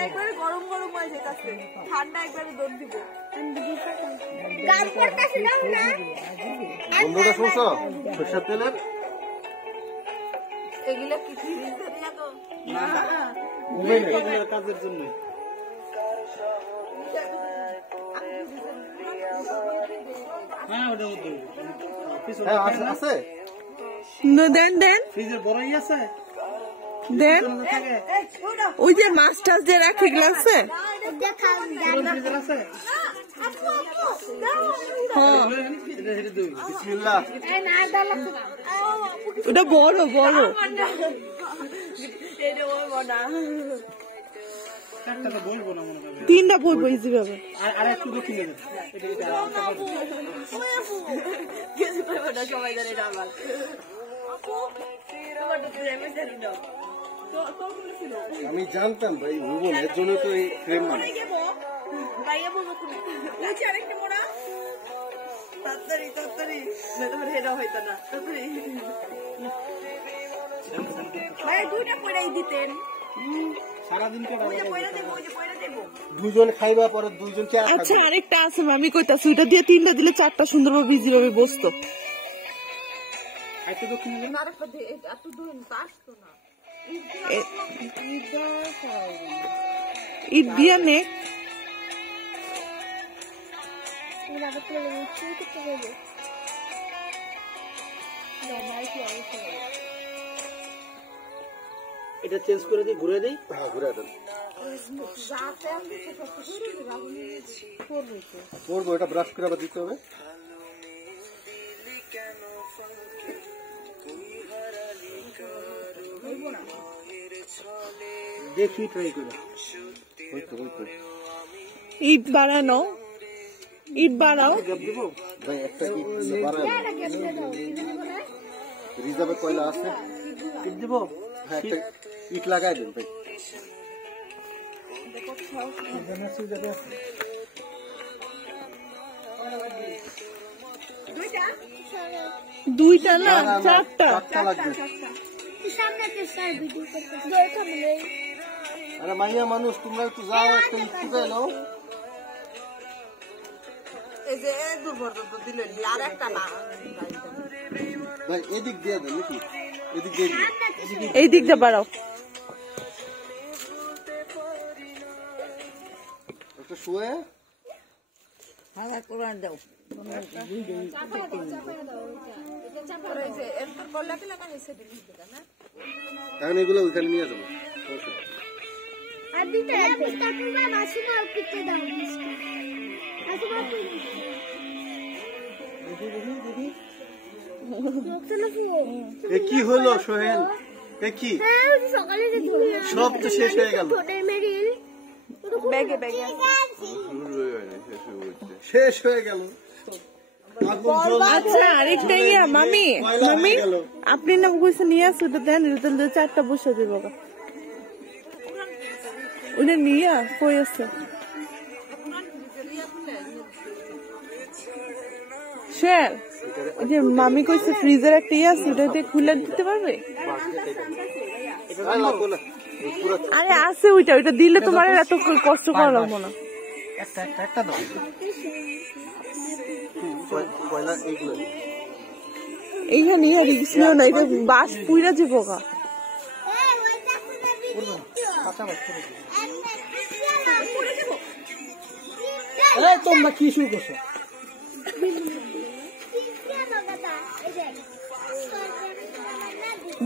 একবারে গরম গরম হয়ে যেতেছে, ঠান্ডা একবারে দৌড় দিব। বন্ধুরা শুনছো সরষের তেলের এগুলো কি কাজের জন্য আছে দেন দেন ফ্রিজের বড়ই আছে দেন ওই যে মাছ টাছ যে রাখে এগুলো আছে ওটা বড় বড় তিনটা বই বই যাবে আর একটু দক্ষিণে সবাই জানে এটা আমার আমি জানতাম ভাই ভুবন এর জন্য তো এই ফ্রেম মানে দুজন খাইবা পরে দুইজন চা আচ্ছা আরেকটা আছে আমি কইতাছি ওইটা দিয়ে তিনটা দিলে চারটা সুন্দরভাবে বিজি ভাবে বসতো ইট দিয়া নে এটা চেঞ্জ করে দিই ঘুরে দিই হ্যাঁ ঘুরে দেন করবো এটা ব্রাশ করে আবার দিতে হবে দেখি ট্রাই করে ইট বাড়ানো ইট বাড়াও দিব ভাই একটা ইট বাড়ানো রিজার্ভে কয়লা আছে ইট দিব হ্যাঁ একটা ইট লাগাই দেন ভাই দুইটা না চারটা লাগবে আরে মাইয়া মানুষ তোমরা একটু যাও একটা ইট ফুটাই নাও ভাই এদিক দিয়ে দেন নাকি এদিক দিয়ে দিন এই দিকটা বাড়াও একটা শুয়ে দাও এখন এগুলো ওইখানে নিয়ে যাবো কি হলো সোহেল কি সব তো শেষ হয়ে গেল শেষ হয়ে গেল আচ্ছা আরেকটা ইয়া মামি মামি আপনি না কইছে নিয়ে আসো ওটা দেন এটা চারটা বসে দিব ওটা নিয়ে কই আছে শের ওই যে মামি কইছে ফ্রিজের একটা ইয়ে আছে ওটা দিয়ে খুলে দিতে পারবে আরে আছে ওইটা ওইটা দিলে তোমার এত কষ্ট করা লাগবে না একটা দাও এইখানে রিক্স নিও না এটা বাস পুইরা যাবো গা তোমরা কি শুরু করছো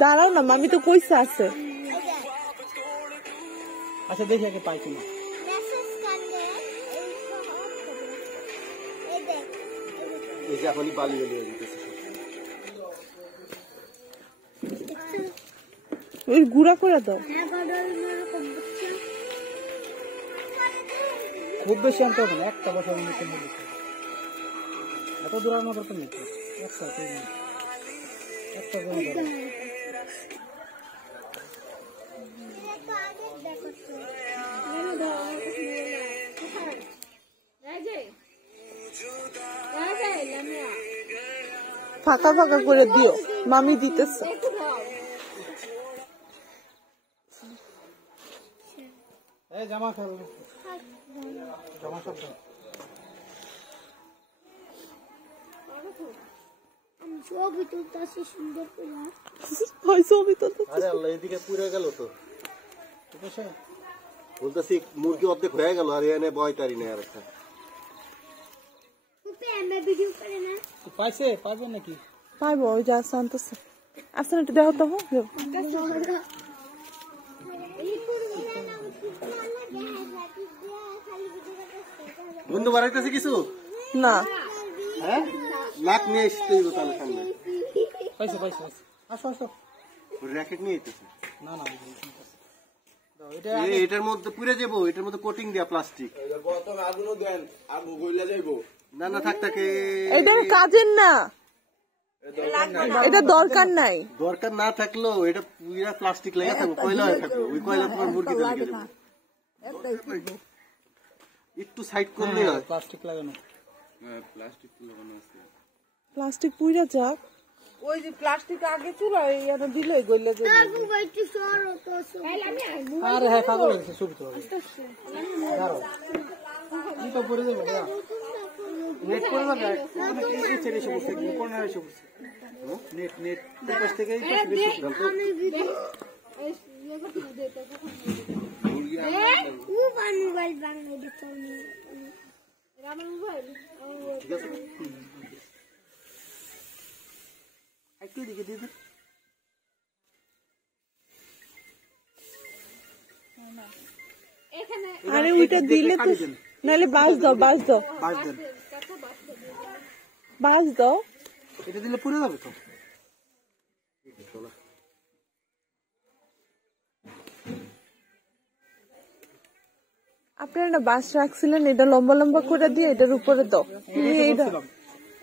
দাঁড়াও না মামি তো কইছে আছে আচ্ছা দেখি আগে পাই কিনা এই যে এখনই বালি বেরিয়ে দিতেছে ওই গুঁড়া করে দাও খুব বেশি আনতে হবে না একটা বছর নিতে এত দূর আমার তো নিতে একটা ফাঁকা ফাঁকা করে দিও, মামি দিতেছে। এই জামা খেল, জামা সব দাও। ছবি তুলতেছি সুন্দর করে। ওই ছবি তো আরে আল্লাহ, এদিকে পুড়ে গেল তো। ঠিক আছে, বলতেছি মুরগি অর্ধেক হয়ে গেল, আর এনে বয় তারি নেই আর একটা। আমরা ভিডিও করে না পাইছে, পাবে নাকি? পাইবো, ওই যে আসতে আনতেছে। আসতে একটু দেখো তো। বন্ধু বাড়াইতেছে কিছু না, হ্যাঁ, লাখ নিয়ে এসতে হইব তাহলে সামনে। পাইছে পাইছে পাইছে, আসো আসো। র্যাকেট নিয়ে আইতেছে। না না, এটার মধ্যে পুড়ে যাবো, এটার মধ্যে কোটিং দেয়া প্লাস্টিক। আগুনও দেন, আগুন গইলা যাইবো। না না, থাক থাকে, এটা কাজের না, এটা দরকার নাই। দরকার না থাকলেও এটা পুরা প্লাস্টিক লেগে থাকবে, কয়লা হয়ে থাকবে, ওই কয়লা তোমার মুরগিতে লেগে যাবে। একটু সাইড করলে হয়। প্লাস্টিক লাগানো, প্লাস্টিক লাগানো আছে। প্লাস্টিক পুইরা যাক, ওই যে প্লাস্টিক আগে ছিল এটা দিলই গইলে যাবে। একটু সরো তো। আরে হ্যাঁ, পাগল হয়েছে, ছবি তো হবে। দাঁড়াও, কি তো পড়ে যাবে, নেট পড়ে যাবে। এই ছেড়ে এসে বসে, কোনায় এসে বসে। নেট নেট পাশ থেকে এই পাশে বেশি গল্প। মোবাইল বাংলা দিতে ঠিক আছে, একটু দিকে দিয়ে দিন। আরে ওইটা দিলে তো, নাহলে বাস দাও, বাস দাও, বাস দেন, বাস দাও। এটা দিলে পুড়ে যাবে তো। আপনারা একটা বাস রাখছিলেন, এটা লম্বা লম্বা করে দিয়ে এটার উপরে দাও।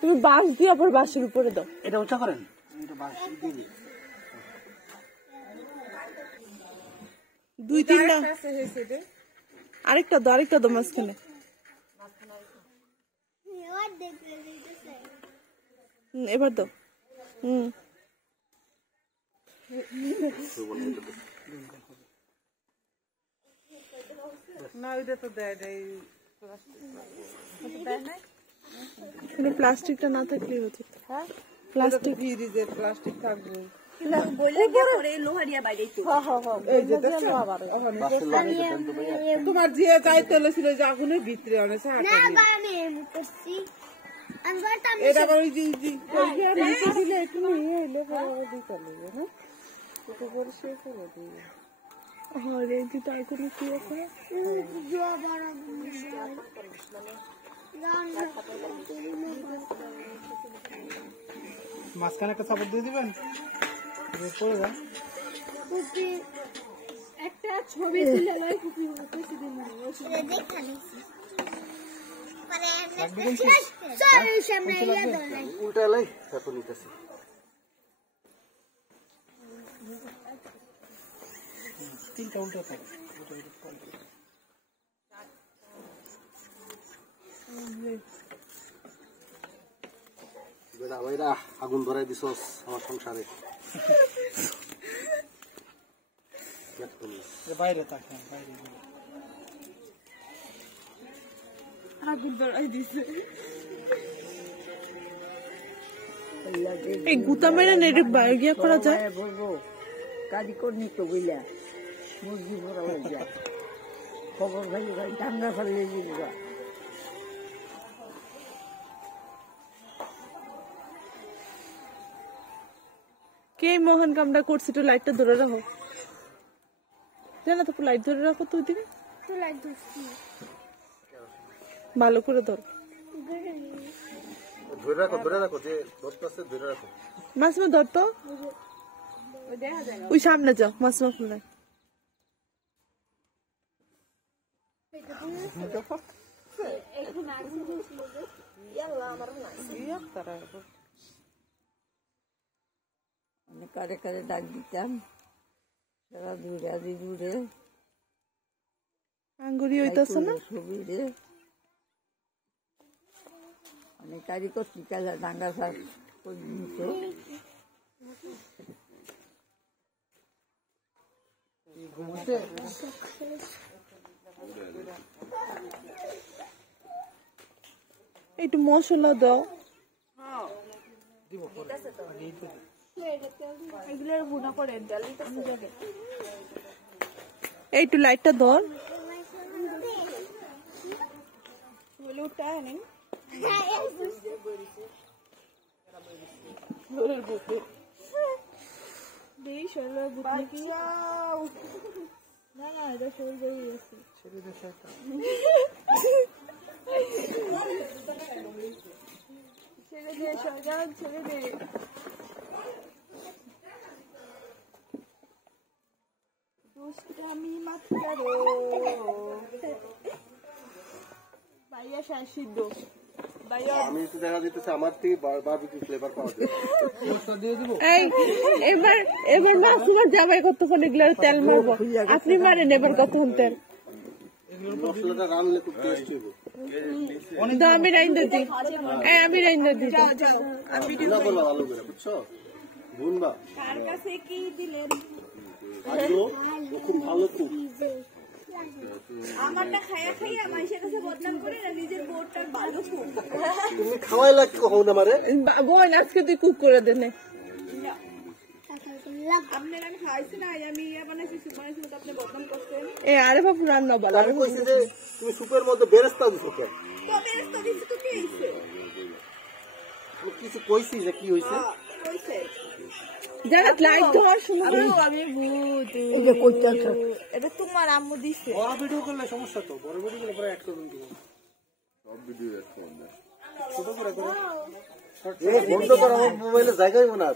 তুমি বাস দিয়ে আবার বাসের উপরে দাও। এটা উঁচা করেন, এটা বাস দিয়ে দিই। 2-3টা আরেকটা দাও, আরেকটা দাও মাঝখানে। এবার দাও। না, ওইটা তো দেয় প্লাস্টিকটা না থাকলেই হতো। হ্যাঁ, প্লাস্টিক ফ্রিজের প্লাস্টিক থাকবে। তোমার যে দায়িত্ব ছিল যে আগুনের ভিতরে অনেক এটা আবার ওই যে দিলে একটু নিয়ে এলো দিতে লাগবে। হ্যাঁ, একটু পরিষ্কার করে দিই। হ্যাঁ, রেজিটা এখনো কি আছে? মাঝখানে একটা সাপোর্ট দিয়ে দিবেন, পড়ে যান। একটা ছবি তুলে লয় উল্টা লাই তারপর নিতেছি। তিনটা উল্টা থাকে, আগুন ধরাই দিস আমার সংসারে। বাইরে থাকে, বাইরে আগুন ধরাই দিছে। এই গুতা মেরে নেটে গিয়া করা যায়। বলবো কাজী করনি তো বুঝলা, মুরগি ভরা হয়ে যায়। খবর ভাই ভাই ঠান্ডা ফেললে বুঝবা। কে মোহন কামটা করছে? একটু লাইটটা ধরে রাখো, জানা তো, লাইট ধরে রাখো তো ওইদিকে, ভালো করে ধর। ধরে রাখো, ধরে রাখো, যে ধরতে আছে ধরে রাখো। মাসমা ধর তো, ওই সামনে যাও, মাসমা খুলে। কারে কারে ডাক দিতাম, সারা দূরে আদি দূরে আঙ্গুরি হইতাছে না, ছবি রে মানে কারি করছি কাজা ডাঙ্গা শাক নিতো ঘুমোচ্ছে একটু মশলা দাও এগুলোর গুণা করেন তেল দিতেছে একটু লাইটটা ধর হলুদটা আনেন দেই শরীরের বুট নাকি না না এটা শরীর বেরিয়ে গেছে ছেড়ে দে শয়তান। ছেড়ে দে শয়তান ছেড়ে দে দুষ্টামি মাত করো ভাইয়া শান সিদ্ধ ভাইয়া আমি তো দেখা যেতেছে আমার থেকে বারবিকিউ ফ্লেভার পাওয়া যায় মশলা দিয়ে দিব এই এবার এবার মাসুমার জামাই কতক্ষণ এগুলো তেল মারবো আপনি মারেন এবার কতক্ষণ তেল মশলাটা রানলে খুব টেস্ট হইব তো আমি রাইন্দা দিই আমি রাইন্দা দিই না বলবা ভালো করে বুঝছো বুনবা কার কাছে কি দিলেন আজও ও খুব ভালো কুক আমারটা খাইয়া খাইয়া মানুষের কাছে বদনাম করে না নিজের বোর্ডটার ভালো খুব তুমি খাওয়াইলা কখন আমারে বোন আজকে তুই কুক করে দেনে আপনার আমি খাইছি না আমি ইয়া বানাইছি সুপ বানাইছি তো আপনি বদনাম করছেন এ আরে বাবু রান্না বলা আমি কইছি যে তুমি সুপের মধ্যে বেরেস্তা দিছো কেন তো বেশ তো কিছু তো কি হইছে আমি কিছু কইছি যে কি হইছে কইছে যারা লাইট তোমার শুনো আমি ভূত এই যে কইতাছ এটা তোমার আম্মু দিছে বড় ভিডিও করলে সমস্যা তো বড় ভিডিও করলে পরে অ্যাড করবেন দিব ছোট করে করো বন্ধ করো আমার মোবাইলে জায়গায় না